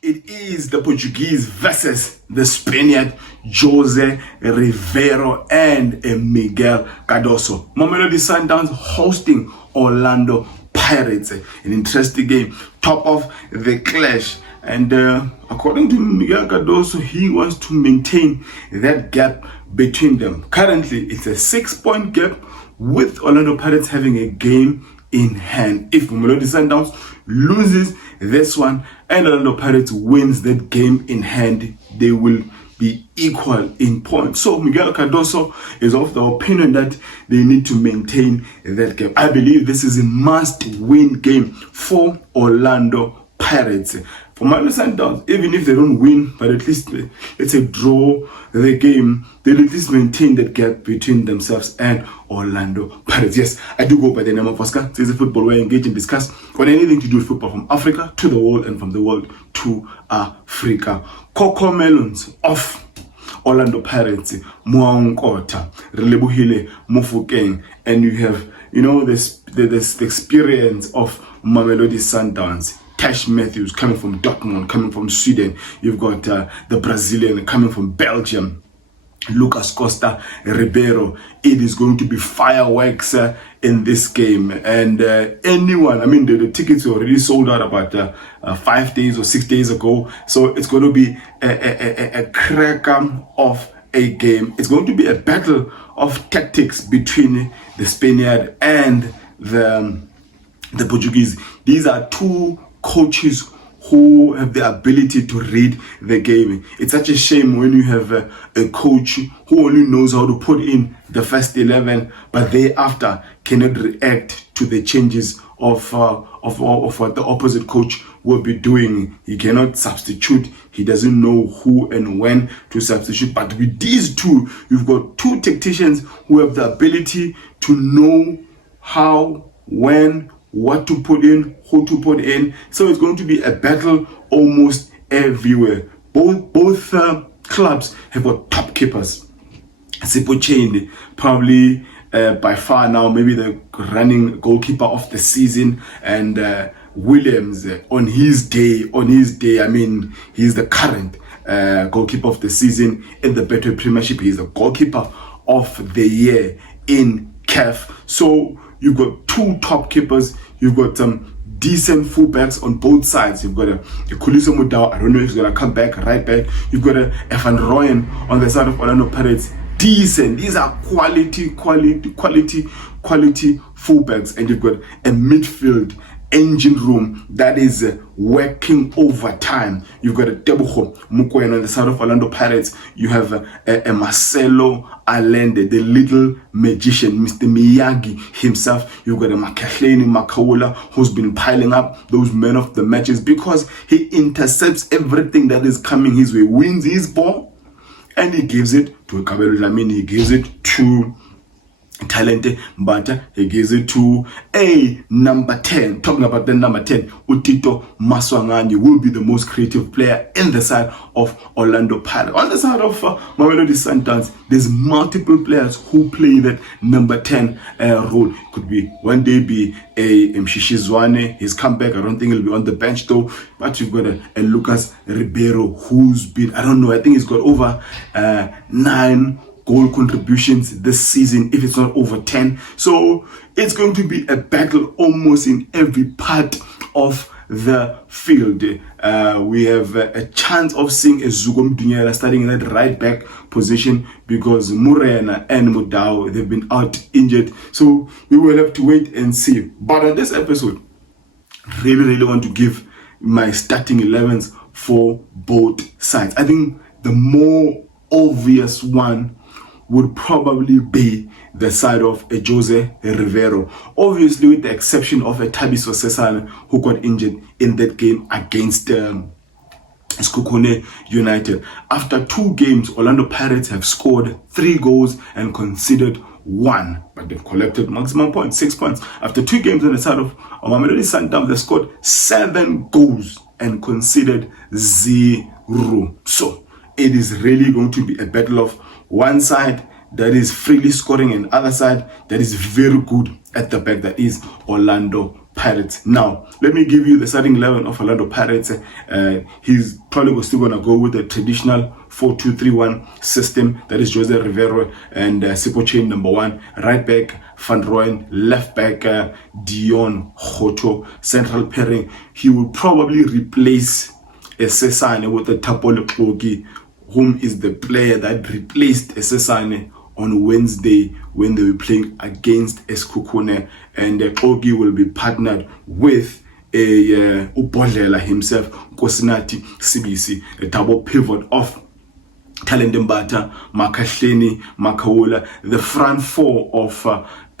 It is the Portuguese versus the Spaniard, Jose Ribeiro and Miguel Cardoso. Mamelodi Sundowns hosting Orlando Pirates. An interesting game. Top of the clash. And according to Miguel Cardoso, he wants to maintain that gap between them. Currently, it's a 6-point gap with Orlando Pirates having a game in hand. If Mamelodi Sundowns loses this one and Orlando Pirates wins that game in hand, they will be equal in points. So Miguel Cardoso is of the opinion that they need to maintain that gap. I believe this is a must-win game for Orlando Pirates. For Mamelodi Sundowns, even if they don't win, but at least let's say draw the game, they'll at least maintain that gap between themselves and Orlando Pirates. Yes, I do go by the name of Oscar. This is a football where I engage and discuss on anything to do with football from Africa to the world and from the world to Africa. Coco Melons of Orlando Pirates, Costa, Relebohile, Mofokeng, and you have, the experience of Mamelodi Sundowns. Cash Matthews coming from Dortmund, coming from Sweden. You've got the Brazilian coming from Belgium, Lucas Costa, Ribeiro. It is going to be fireworks in this game. And anyone, the tickets were already sold out about 5 days or 6 days ago. So it's going to be a cracker of a game. It's going to be a battle of tactics between the Spaniard and the Portuguese. These are two coaches who have the ability to read the game. It's such a shame when you have a coach who only knows how to put in the first 11, but thereafter cannot react to the changes of what the opposite coach will be doing. He cannot substitute. He doesn't know who and when to substitute. But with these two, you've got two tacticians who have the ability to know how, when, what to put in, who to put in. So it's going to be a battle almost everywhere. Both clubs have got top keepers. Sipo Chain, probably by far now, maybe the running goalkeeper of the season, and Williams on his day, he's the current goalkeeper of the season in the Betway Premiership. He's the goalkeeper of the year in CAF. So you've got two top keepers. You've got some decent fullbacks on both sides. You've got a Kuliso Mudau. I don't know if he's going to come back, right back. You've got a Van Rooyen on the side of Orlando Pirates. Decent. These are quality fullbacks. And you've got a midfield engine room that is working overtime. You've got a Tebogo Mokoena on the side of Orlando Pirates. You have a Marcelo Allende, the little magician, Mr. Miyagi himself. You've got a Makahleni Makaula, who's been piling up those men of the matches because he intercepts everything that is coming his way, wins his ball, and he gives it to Kabelo Dlamini. He gives it to Talente Mbata. He gives it to a number 10. Talking about the number 10, Utito Maswangani will be the most creative player in the side of Orlando Pirates. On the side of Mamelodi Sundowns, there's multiple players who play that number 10 role. Could be one day be a Mshishizwane. He's come back. I don't think he'll be on the bench though. But you've got a Lucas Ribeiro who's been, I think he's got over 9 goal contributions this season, if it's not over 10. So it's going to be a battle almost in every part of the field. We have a chance of seeing a Zugom Dunyela starting in that right back position because Murena and Mudau, they've been out injured. So we will have to wait and see. But on this episode, really want to give my starting 11s for both sides. I think the more obvious one would probably be the side of a Jose Ribeiro. Obviously, with the exception of a Thabiso Sesane who got injured in that game against Skokone United. After 2 games, Orlando Pirates have scored 3 goals and conceded 1, but they've collected maximum points, 6 points. After 2 games on the side of Mamelodi Sundowns, they scored 7 goals and conceded 0. So it is really going to be a battle of one side that is freely scoring and other side that is very good at the back, that is Orlando Pirates. Now, let me give you the starting 11 of Orlando Pirates. He's probably still going to go with the traditional 4-2-3-1 system. That is Jose Ribeiro and Sipo Chain number 1. Right back, Van Rooyen. Left back, Dion Hoto. Central pairing, he will probably replace Sesane with the Tapolo Klogi, whom is the player that replaced Sesane on Wednesday when they were playing against Eskukune, and Ogi will be partnered with a Ubodlela himself, Kosinati Sibisi, a double pivot of Talent Mbata, Makahleni, Makaula, the front four of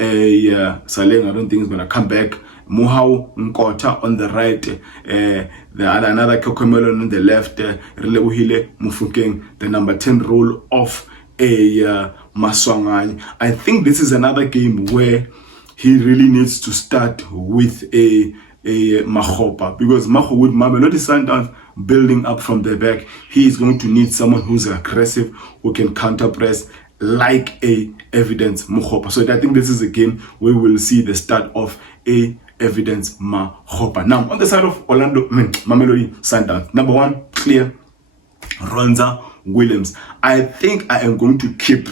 Saleng. I don't think he's gonna come back. Muhau Nkota on the right, another Kokomelon on the left, Relebohile, Mofokeng, the number 10 role of a Maswangani. I think this is another game where he really needs to start with a Mahopa, because with Mamelodi Sundowns building up from the back, he is going to need someone who's aggressive, who can counter press like a Evidence Mahopa. So I think this is a game where we will see the start of a Evidence Mahopa. Now on the side of Mamelodi Sundowns, number 1 clear, Ronza Williams. I think I am going to keep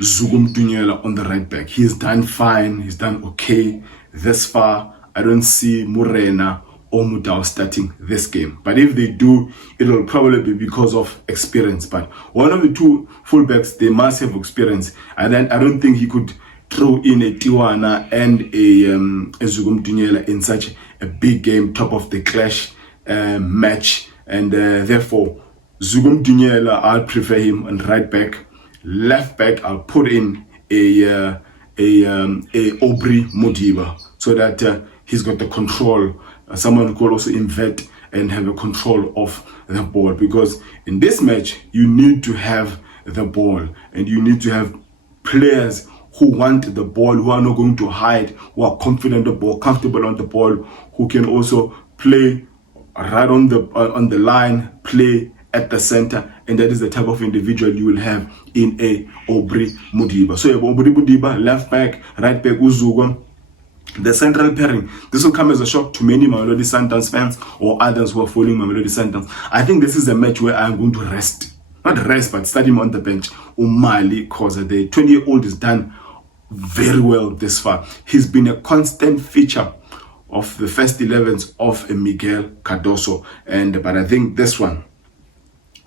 Zugum Dunyela on the right back. He's done fine. He's done okay this far. I don't see Murena or Mudau starting this game. But if they do, it will probably be because of experience. But one of the two fullbacks, they must have experience. And then I don't think he could throw in a Tiwana and a Zugum Dunyela in such a big game, top of the clash match. And therefore, Zugum Dunyela, I'll prefer him on right back. Left back, I'll put in a Aubrey Modiba, so that he's got the control. Someone who could also invert and have a control of the ball, because in this match you need to have the ball and you need to have players who want the ball, who are not going to hide, who are confident on the ball, comfortable on the ball, who can also play right on the line, play at the center, and that is the type of individual you will have in a Aubrey Modiba. So you have Aubrey Modiba, left back, right back, Uzugo. The central pairing, this will come as a shock to many Mamelodi Sundowns fans or others who are following Mamelodi Sundowns. I think this is a match where I'm going to but start him on the bench. Umali Kosa, the 20-year-old, is done very well this far. He's been a constant feature of the first 11s of Miguel Cardoso, but I think this one,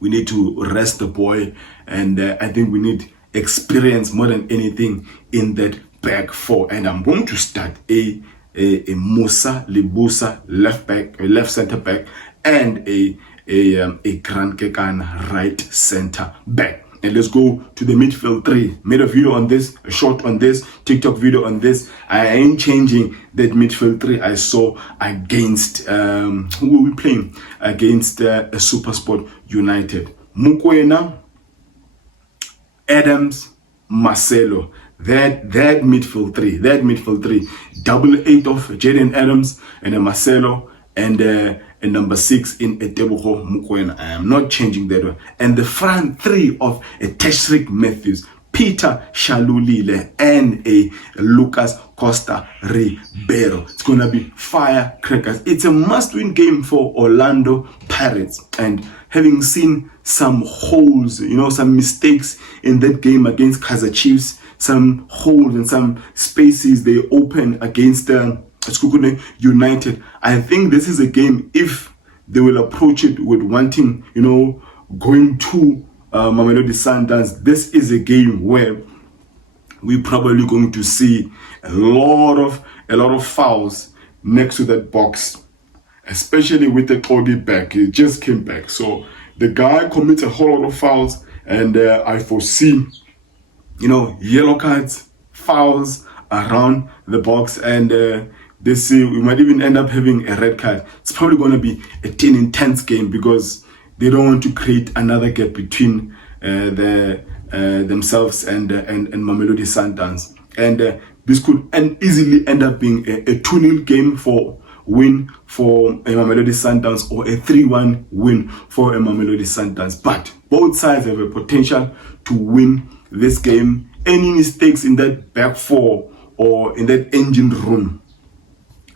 we need to rest the boy, and I think we need experience more than anything in that back four. And I'm going to start a Musa Libusa left back, a left center back, and a Gran Kekan right center back. And let's go to the midfield 3. Made a video on this, a short on this, TikTok video on this. I ain't changing that midfield 3 I saw against who were we playing? Against Supersport United. Mukwena, Adams, Marcelo. That midfield 3. Double 8 of Jaden Adams and Marcelo, and number 6 in Eteboho Mukwena. I am not changing that one. And the front 3 of a Teshrik Matthews, Peter Shalulile, and a Lucas Costa Ribeiro. It's gonna be firecrackers. It's a must-win game for Orlando Pirates. And having seen some holes, some mistakes in that game against Kaizer Chiefs, some holes and some spaces they open against Skukune United, I think this is a game, if they will approach it with wanting, going to Mamelodi Sundowns, this is a game where we're probably going to see a lot of fouls next to that box, especially with the Kobe back. He just came back, so the guy commits a whole lot of fouls, and I foresee yellow cards, fouls around the box, and they say we might even end up having a red card. It's probably going to be a 10 intense game, because they don't want to create another gap between themselves and Mamelodi Sundowns. And this could easily end up being a 2-0 game win for a Mamelodi Sundowns, or a 3-1 win for a Mamelodi Sundowns. But both sides have a potential to win this game. Any mistakes in that back four or in that engine room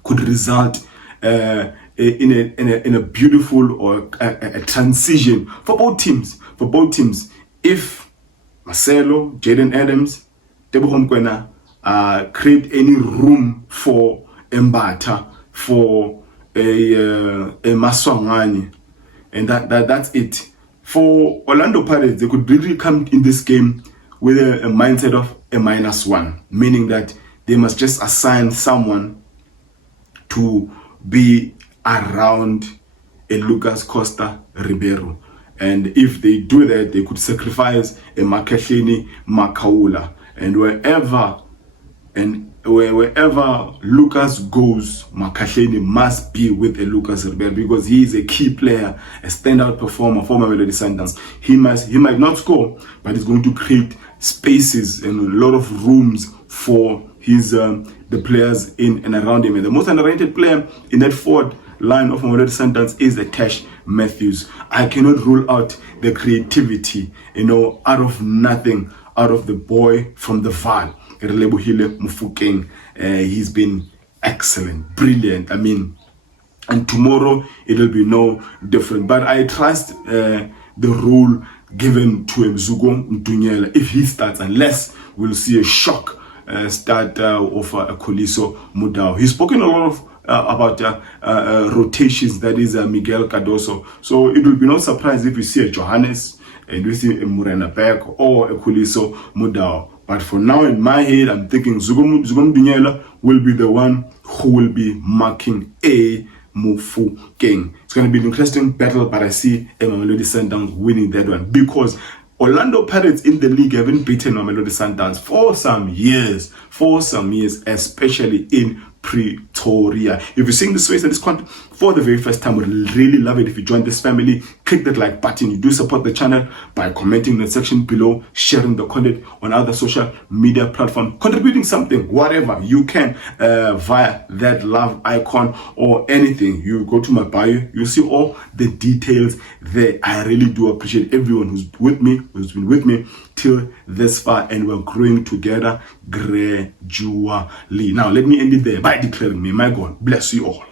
could result in a beautiful or a transition for both teams. If Marcelo, Jaden Adams, Teboho Mokoena create any room for Mbata, for a Maswangani, and that's it. For Orlando Pirates, they could really come in this game with a mindset of a -1, meaning that they must just assign someone to be around a Lucas Costa Ribeiro. And if they do that, they could sacrifice a Makahleni Makaula. And wherever Lucas goes, Makahleni must be with a Lucas Ribeiro, because he is a key player, a standout performer for Mamelodi Sundowns. He might not score, but he's going to create spaces and a lot of rooms for the players in and around him. And the most underrated player in that forward line of Mamelodi Sundowns is the Tash Matthews. I cannot rule out the creativity, out of nothing, out of the boy from the Val, Relebohile Mofokeng. He's been excellent, brilliant. And tomorrow it'll be no different. But I trust the role given to Mzugo Mdunyela if he starts, unless we'll see a shock start of Koliso Mudau. He's spoken a lot of about rotations, that is Miguel Cardoso. So it will be no surprise if we see a Johannes and we see a Murena Beck or a Koliso Mudau. But for now, in my head, I'm thinking Zugom Dunyela will be the one who will be marking a Mofokeng. It's going to be an interesting battle, but I see Mamelodi Sundowns winning that one, because Orlando Pirates in the league haven't beaten Mamelodi Sundowns for some years, especially in Pretoria. If you're seeing this face and this content for the very first time, we'd really love it if you join this family. Click that like button. You do support the channel by commenting in the section below, sharing the content on other social media platforms, contributing something, whatever you can, via that love icon or anything. You go to my bio, you'll see all the details there. I really do appreciate everyone who's been with me till this far, and we're growing together gradually. Now let me end it there by declaring, may my God bless you all.